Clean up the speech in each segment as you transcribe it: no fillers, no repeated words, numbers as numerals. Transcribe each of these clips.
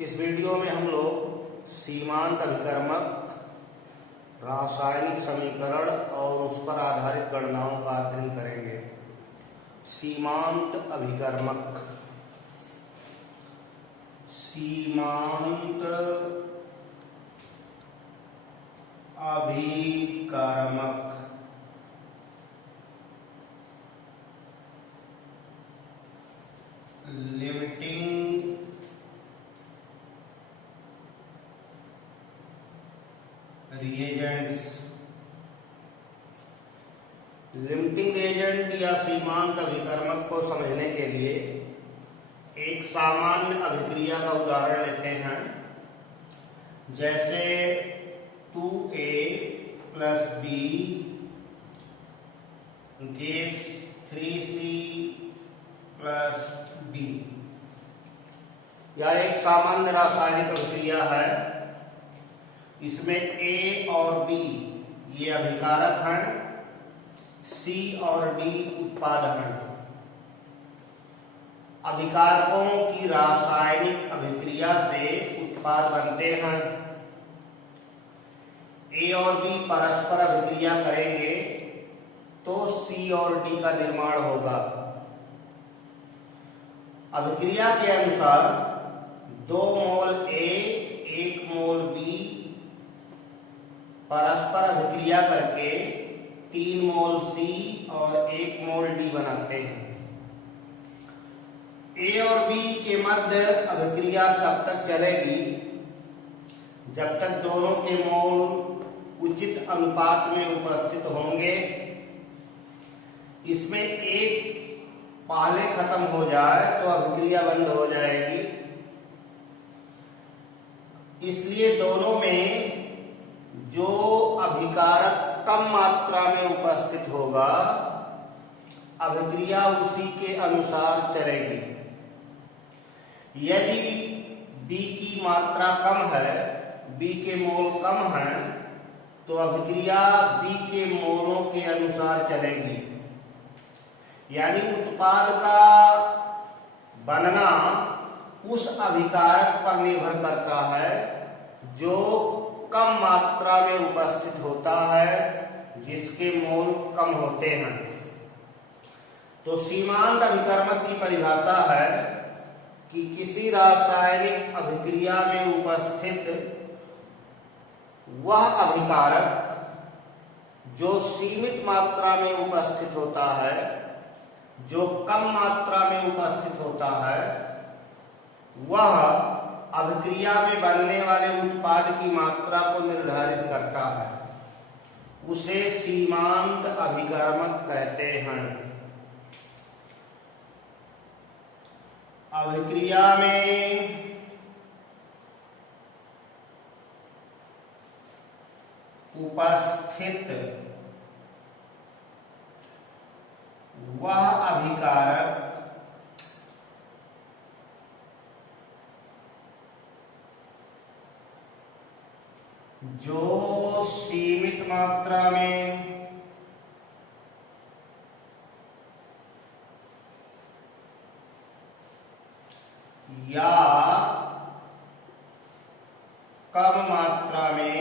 इस वीडियो में हम लोग सीमांत अभिकर्मक, रासायनिक समीकरण और उस पर आधारित गणनाओं का अध्ययन करेंगे। सीमांत अभिकर्मक, सीमांत अभिकर्मक लिमिटिंग रिएजेंट्स। लिमिटिंग रिएजेंट या सीमांत अभिकर्मक को समझने के लिए एक सामान्य अभिक्रिया का उदाहरण लेते हैं। जैसे 2A plus B gives 3C plus D। यह एक सामान्य रासायनिक अभिक्रिया है। इसमें A और B ये अभिकारक हैं, C और D उत्पाद हैं। अभिकारकों की रासायनिक अभिक्रिया से उत्पाद बनते हैं। A और B परस्पर अभिक्रिया करेंगे तो C और D का निर्माण होगा। अभिक्रिया के अनुसार 2 मोल A 1 मोल B परस्पर अभिक्रिया करके 3 मोल C और 1 मोल D बनाते हैं। A और B के मध्य अभिक्रिया तब तक चलेगी जब तक दोनों के मोल उचित अनुपात में उपस्थित होंगे। इसमें एक पहले खत्म हो जाए तो अभिक्रिया बंद हो जाएगी। इसलिए दोनों में जो अभिकारक कम मात्रा में उपस्थित होगा, अभिक्रिया उसी के अनुसार चलेगी। यदि B की मात्रा कम है, B के मोल कम हैं, तो अभिक्रिया B के मोलों के अनुसार चलेगी। यानी उत्पाद का बनना उस अभिकारक पर निर्भर करता है जो कम मात्रा में उपस्थित होता है, जिसके मोल कम होते हैं। तो सीमांत अभिकर्मक की परिभाषा है कि किसी रासायनिक अभिक्रिया में उपस्थित वह अभिकारक जो सीमित मात्रा में उपस्थित होता है, जो कम मात्रा में उपस्थित होता है, वह अभिक्रिया में बनने वाले उत्पाद की मात्रा को निर्धारित करता है। उसे सीमांत अभिकर्मक कहते हैं। अभिक्रिया में उपस्थित वह अभिकारक जो सीमित मात्रा में या कम मात्रा में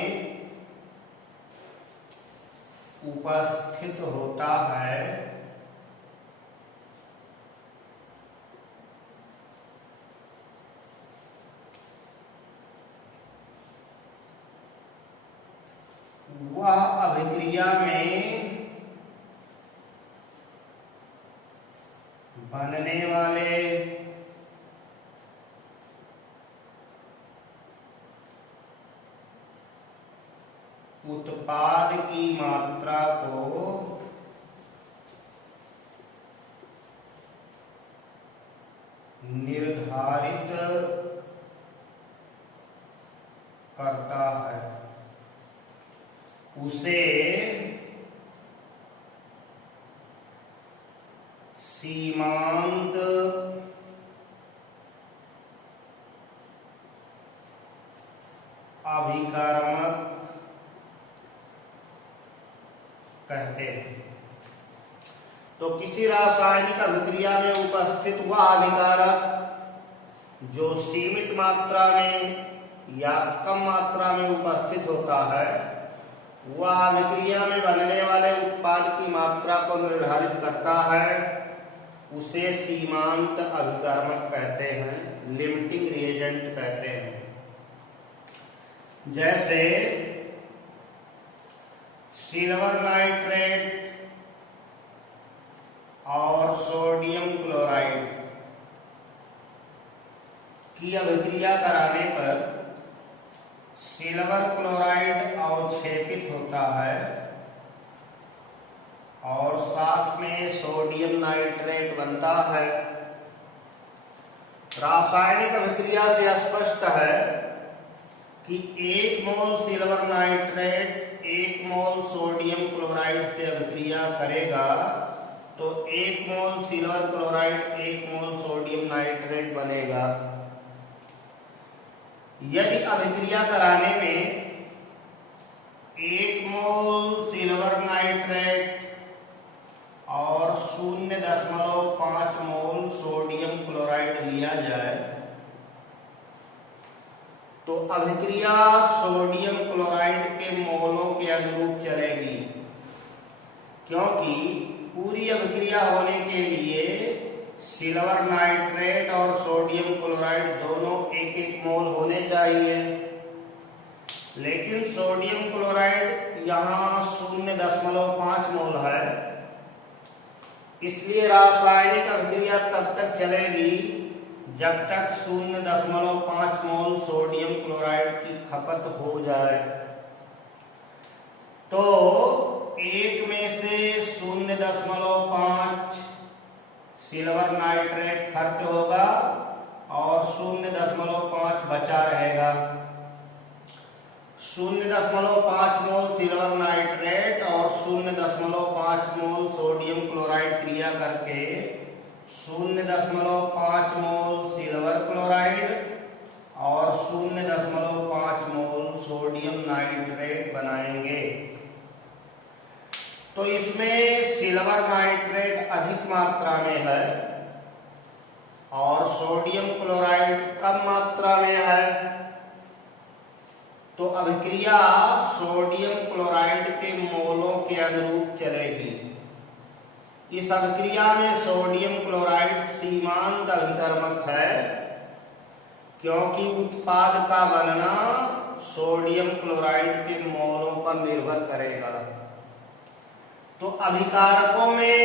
उपस्थित होता है, वह अभिक्रिया में बनने वाले उत्पाद की मात्रा को निर्धारित करता है। उसे सीमांत अभिकर्मक कहते हैं। तो किसी रासायनिक अभिक्रिया में उपस्थित वह अभिकारक जो सीमित मात्रा में या कम मात्रा में उपस्थित होता है वह अभिक्रिया में बनने वाले उत्पाद की मात्रा को निर्धारित करता है, उसे सीमांत अभिकर्मक कहते हैं, लिमिटिंग रिएजेंट कहते हैं। जैसे सिल्वर नाइट्रेट और सोडियम क्लोराइड की अभिक्रिया कराने पर सिल्वर क्लोराइड अवक्षेपित होता है और साथ में सोडियम नाइट्रेट बनता है। रासायनिक अभिक्रिया से स्पष्ट है कि 1 मोल सिल्वर नाइट्रेट 1 मोल सोडियम क्लोराइड से अभिक्रिया करेगा तो 1 मोल सिल्वर क्लोराइड 1 मोल सोडियम नाइट्रेट बनेगा। यदि अभिक्रिया कराने में 1 मोल सिल्वर नाइट्रेट और 0.5 मोल सोडियम क्लोराइड लिया जाए तो अभिक्रिया सोडियम क्लोराइड के मोलों के अनुरूप चलेगी, क्योंकि पूरी अभिक्रिया होने के लिए सिल्वर नाइट्रेट और सोडियम क्लोराइड दोनों 1-1 मोल होने चाहिए, लेकिन सोडियम क्लोराइड यहाँ 0.5 मोल है। इसलिए रासायनिक अभिक्रिया तब तक चलेगी जब तक 0.5 मोल सोडियम क्लोराइड की खपत हो जाए। तो 1 में से 0.5 सिल्वर नाइट्रेट खर्च होगा और 0.5 बचा रहेगा। 0.5 मोल सिल्वर नाइट्रेट और 0.5 मोल सोडियम क्लोराइड क्रिया करके 0.5 मोल सिल्वर क्लोराइड और 0.5 मोल सोडियम नाइट्रेट बनाएंगे। तो इसमें सिल्वर नाइट्रेट अधिक मात्रा में है और सोडियम क्लोराइड कम मात्रा में है, तो अभिक्रिया सोडियम क्लोराइड के मोलों के अनुरूप चलेगी। इस अभिक्रिया में सोडियम क्लोराइड सीमांत अभिकर्मक है, क्योंकि उत्पाद का बनना सोडियम क्लोराइड के मोलों पर निर्भर करेगा। तो अभिकारकों में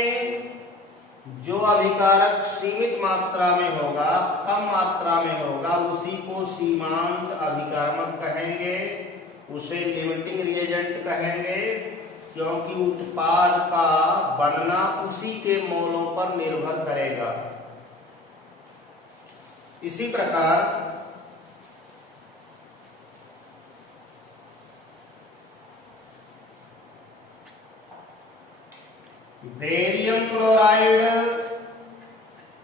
जो अभिकारक सीमित मात्रा में होगा, कम मात्रा में होगा, उसी को सीमांत अभिकर्मक कहेंगे, उसे लिमिटिंग रिएजेंट कहेंगे, क्योंकि उत्पाद का बनना उसी के मोलों पर निर्भर करेगा। इसी प्रकार बेरियम क्लोराइड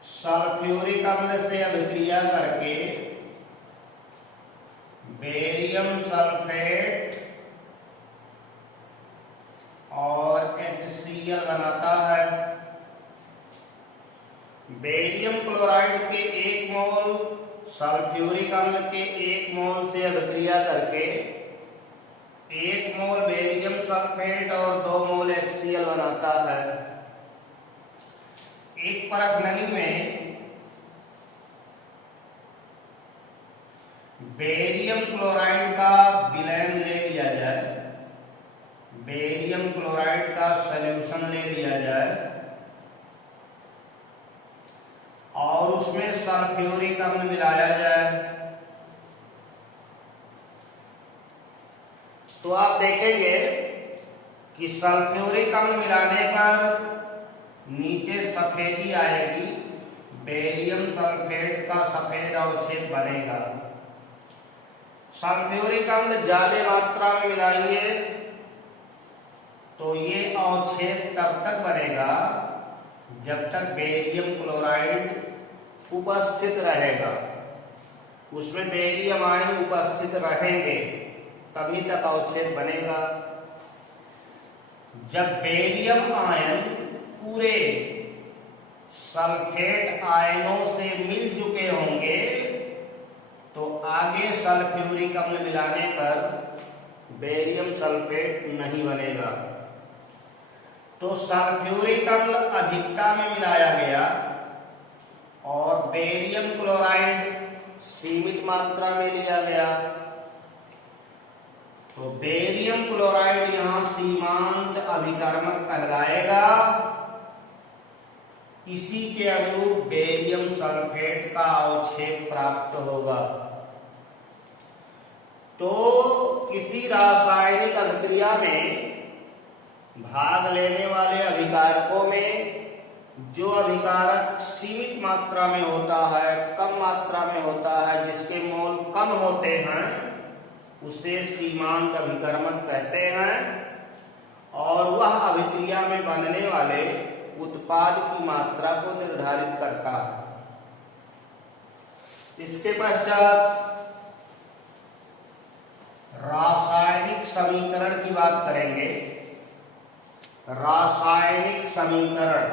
सल्फ्यूरिक अम्ल से अभिक्रिया करके बेरियम सल्फेट और HCl बनाता है। बेरियम क्लोराइड के 1 मोल सल्फ्यूरिक अम्ल के 1 मोल से अभिक्रिया करके 1 मोल बेरियम सल्फेट और 2 मोल HCl बनाता है। एक परत नली में बेरियम क्लोराइड का विलयन ले लिया जाए, बेरियम क्लोराइड का सॉल्यूशन ले लिया जाए और उसमें सल्फ्यूरिक अम्ल मिलाया जाए, तो आप देखेंगे कि सल्फ्यूरिक अम्ल मिलाने पर नीचे सफेदी आएगी, बेरियम सल्फेट का सफेद अवक्षेप बनेगा। सल्फ्यूरिक अम्ल ज्यादा मात्रा में मिलाएंगे तो ये अवक्षेप तब तक बनेगा जब तक बेरियम क्लोराइड उपस्थित रहेगा, उसमें बेरियम आयन उपस्थित रहेंगे, तभी तक अवक्षेप बनेगा। जब बेरियम आयन पूरे सल्फेट आयनों से मिल चुके होंगे आगे सल्फ्यूरिक अम्ल मिलाने पर बेरियम सल्फेट नहीं बनेगा। तो सल्फ्यूरिक अम्ल अधिकता में मिलाया गया और बेरियम क्लोराइड सीमित मात्रा में लिया गया। तो बेरियम क्लोराइड यहां सीमांत अभिकर्मक कहलाएगा। इसी के अनुरूप बेरियम सल्फेट का अवक्षेप प्राप्त होगा। तो किसी रासायनिक अभिक्रिया में भाग लेने वाले अभिकारकों में जो अभिकारक सीमित मात्रा में होता है, कम मात्रा में होता है, जिसके मोल कम होते हैं, उसे सीमांत अभिकर्मक कहते हैं और वह अभिक्रिया में बनने वाले उत्पाद की मात्रा को निर्धारित करता है। इसके पश्चात रासायनिक समीकरण की बात करेंगे। रासायनिक समीकरण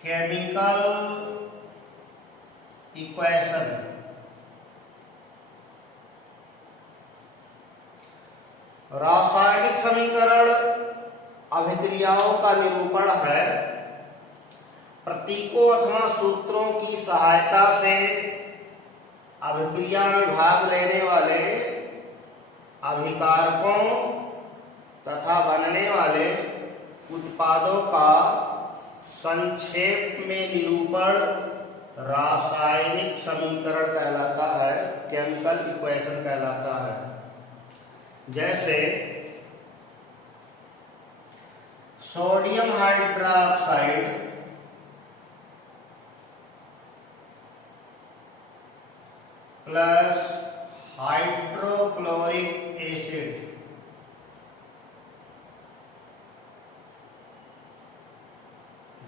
केमिकल इक्वेशन। रासायनिक समीकरण अभिक्रियाओं का निरूपण है। प्रतीकों अथवा सूत्रों की सहायता से अभिक्रिया में भाग लेने वाले अभिकारकों तथा बनने वाले उत्पादों का संक्षेप में निरूपण रासायनिक समीकरण कहलाता है, केमिकल इक्वेशन कहलाता है। जैसे sodium hydroxide plus hydrochloric acid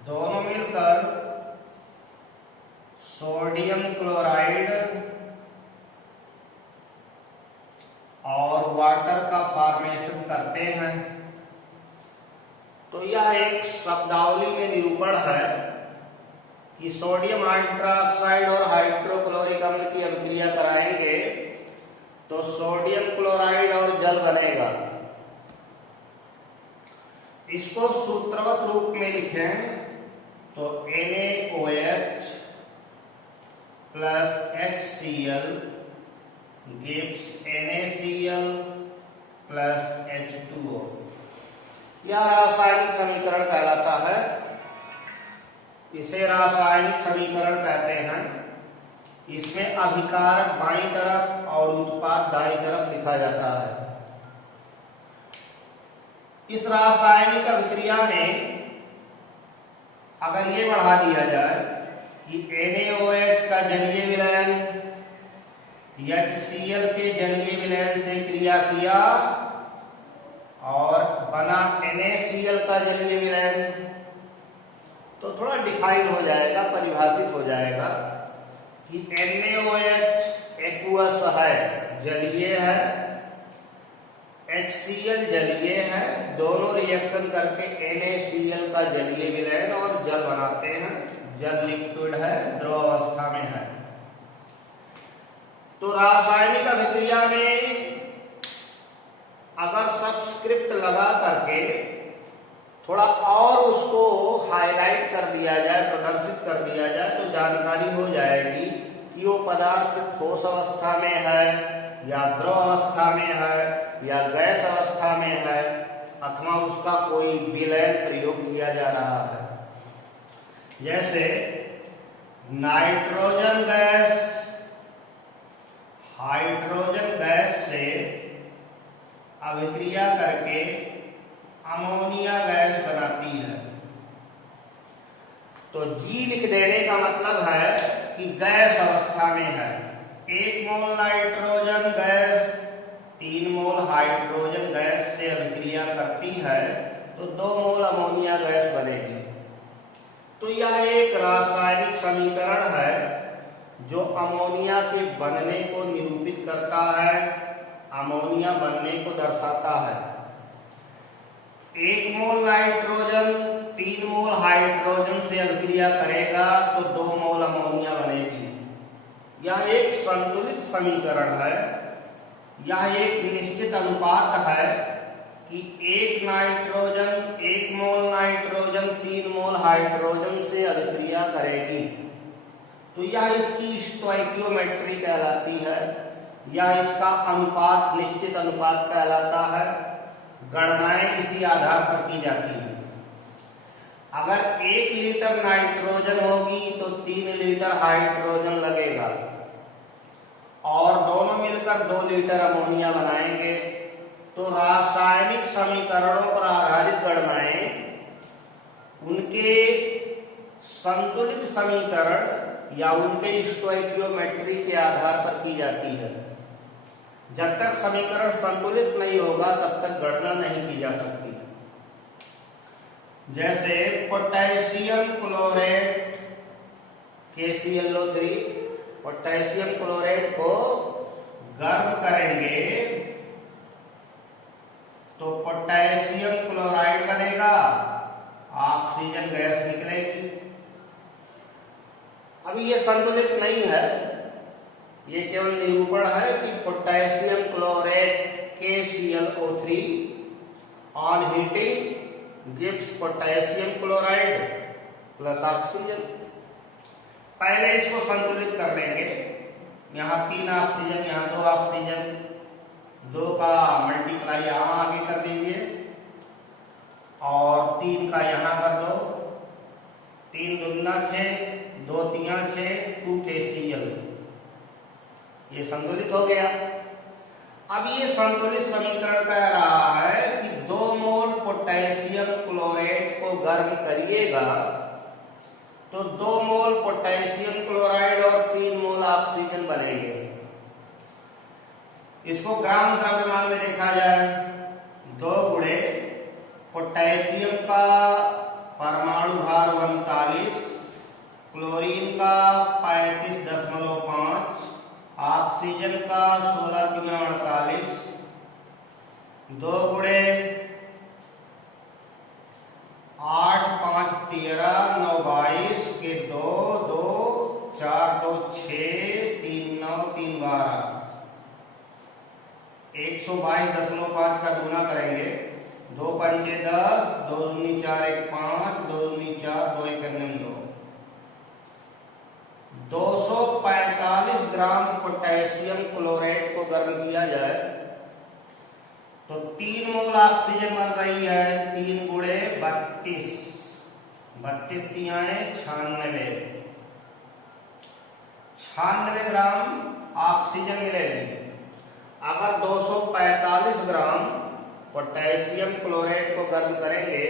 दोनों मिलकर सोडियम क्लोराइड और वाटर का फॉर्मेशन करते हैं। तो यह एक शब्दावली में निरूपण है कि सोडियम हाइड्रोक्साइड और हाइड्रोक्लोरिक अम्ल की अभिक्रिया कराएंगे तो सोडियम क्लोराइड और जल बनेगा। इसको सूत्रवत रूप में लिखें तो NaOH plus HCl gives NaCl plus H2O। यह रासायनिक समीकरण कहलाता है। इसे रासायनिक समीकरण कहते हैं। इसमें अभिकारक बाईं तरफ और उत्पाद दाईं तरफ लिखा जाता है। इस रासायनिक अभिक्रिया में अगर ये बढ़ा दिया जाए कि NaOH का जलीय विलयन HCl के जलीय विलयन से क्रिया किया और बना NaCl का जलीय विलयन, तो थोड़ा डिफाइन हो जाएगा, परिभाषित हो जाएगा कि NaOH एक्वस है, जलीय है, HCl जलीय है, दोनों रिएक्शन करके NaCl का जलीय विलयन और जल बनाते हैं। जल लिक्विड है, द्रव अवस्था में है। तो रासायनिक अभिक्रिया में अगर सबस्क्रिप्ट लगा करके थोड़ा और उसको हाईलाइट कर दिया जाए, प्रदर्शित कर दिया जाए, तो जानकारी हो जाएगी कि वो पदार्थ ठोस अवस्था में है या द्रव अवस्था में है या गैस अवस्था में है अथवा उसका कोई विलयन प्रयोग किया जा रहा है। जैसे नाइट्रोजन गैस हाइड्रोजन गैस से अभिक्रिया करके अमोनिया गैस बनाती है। तो जी लिख देने का मतलब है कि गैस अवस्था में है। 1 मोल नाइट्रोजन गैस 3 मोल हाइड्रोजन गैस से अभिक्रिया करती है तो 2 मोल अमोनिया गैस बनेगी। तो यह एक रासायनिक समीकरण है जो अमोनिया के बनने को निरूपित करता है अमोनिया बनने को दर्शाता है। 1 मोल नाइट्रोजन 3 मोल हाइड्रोजन से अभिक्रिया करेगा तो 2 मोल अमोनिया बनेगी। यह एक संतुलित समीकरण है। यह एक निश्चित अनुपात है कि 1 मोल नाइट्रोजन 3 मोल हाइड्रोजन से अभिक्रिया करेगी। तो यह इसकी स्टोइकियोमेट्री कहलाती है, या इसका अनुपात निश्चित अनुपात कहलाता है। गणनाएं इसी आधार पर की जाती हैं। अगर 1 लीटर नाइट्रोजन होगी तो 3 लीटर हाइड्रोजन लगेगा और दोनों मिलकर 2 लीटर अमोनिया बनाएंगे। तो रासायनिक समीकरणों पर आधारित गणनाएं उनके संतुलित समीकरण या उनके स्टोइकियोमेट्री के आधार पर की जाती है। जब तक समीकरण संतुलित नहीं होगा तब तक गणना नहीं की जा सकती। जैसे potassium chlorate KClO3, potassium chloride को गर्म करेंगे तो पोटेशियम क्लोराइड बनेगा, ऑक्सीजन गैस निकलेगी। अभी ये संतुलित नहीं है, ये केवल निरूपण है कि potassium chlorate KClO3 on heating gives potassium chloride plus oxygen. पहले इसको संतुलित कर लेंगे। यहाँ 3 ऑक्सीजन, यहाँ 2 ऑक्सीजन, 2 का मल्टीप्लाई यहाँ आगे कर दीजिए और 3 का यहाँ कर दो। 3 दूना 6, 2 तिया 6, 2 KCl। ये संतुलित हो गया। अब ये संतुलित समीकरण कह रहा है कि 2 मोल पोटेशियम क्लोराइड को गर्म करिएगा तो 2 मोल पोटेशियम क्लोराइड और 3 मोल ऑक्सीजन बनेंगे। इसको ग्राम द्रव्यमान में देखा जाए, 2 गुणे पोटेशियम का परमाणु भार 39, क्लोरीन का 35.5, ऑक्सीजन का 16×48, 2 गुणे 8, 5, 13, 9, 22 के 2, 2, 4, 2, 6, 3, 9, 3, 12, 122.5 का गुना करेंगे। 2 पंचे 10, 2 दूनी 4, 1 5, 2 दूनी 4, 2 1 2, 245 ग्राम पोटेशियम क्लोराइड को गर्म किया जाए तो 3 मोल ऑक्सीजन बन रही है। 3 गुणे 32, 32 तियाएं 96 ग्राम ऑक्सीजन मिलेगी। अगर 245 ग्राम पोटेशियम क्लोराइड को गर्म करेंगे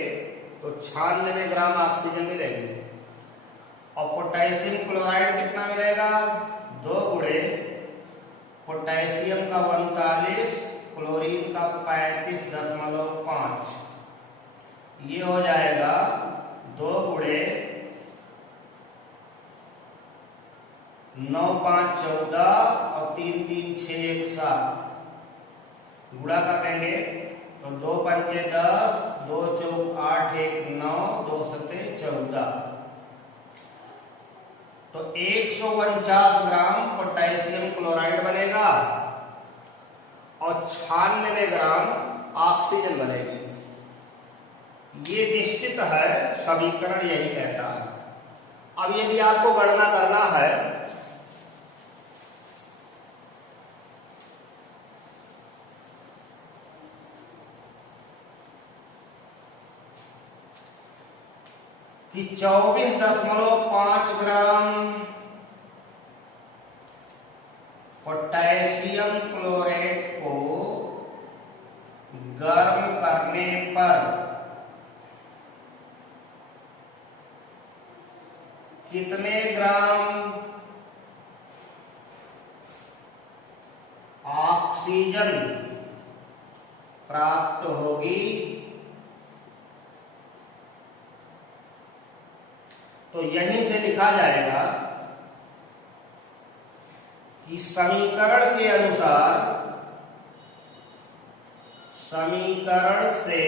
तो 96 ग्राम ऑक्सीजन मिलेगी। और पोटेशियम क्लोराइड कितना मिलेगा? 2 गुणे पोटेशियम का 39, क्लोरीन का 35.5, ये हो जाएगा 2 गुणे 9, 5, 14 और 3, 3, 6, 1, 7 गुणा कर देंगे तो 2 पंचे 10, 2 चौक 8, 1 9, 2 सते 14, तो 149 ग्राम पोटेशियम क्लोराइड बनेगा और 96 ग्राम ऑक्सीजन बनेगी। ये निश्चित है, समीकरण यही कहता है। अब यदि आपको गणना करना है कि 24.5 ग्राम पोटेशियम क्लोराइड को गर्म करने पर कितने ग्राम ऑक्सीजन प्राप्त होगी, तो यहीं से लिखा जाएगा कि समीकरण के अनुसार समीकरण से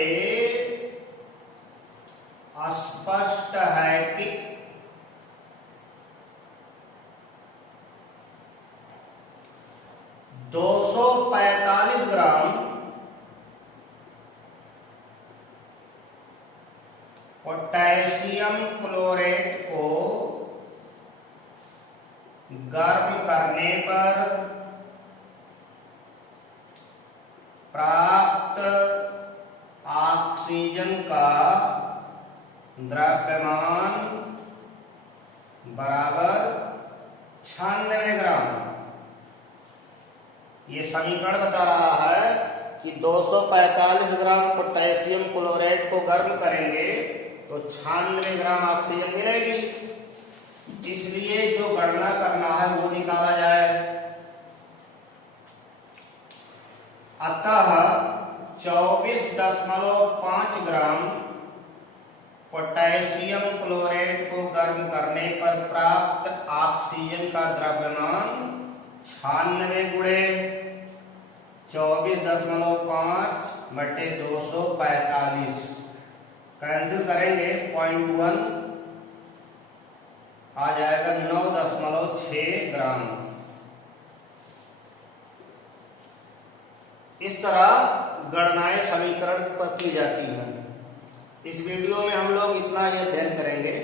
स्पष्ट है कि 245 ग्राम पोटेशियम क्लोरेट को गर्म करने पर प्राप्त ऑक्सीजन का द्रव्यमान बराबर 96 ग्राम। ये समीकरण बता रहा है कि 245 ग्राम पोटेशियम क्लोराइड को गर्म करेंगे तो 96 ग्राम ऑक्सीजन मिलेगी। इसलिए जो गणना करना है वो निकाला जाए। अतः 24.5 ग्राम पोटेशियम क्लोराइड को गर्म करने पर प्राप्त ऑक्सीजन का द्रव्यमान 96 गुणे 24.5 बटे 245 कैंसिल करेंगे 0.1 आ जाएगा 9.6 ग्राम। इस तरह गणनाएं समीकरण पर की जाती हैं। इस वीडियो में हम लोग इतना ही अध्ययन करेंगे,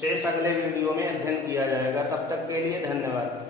शेष अगले वीडियो में अध्ययन किया जाएगा। तब तक के लिए धन्यवाद।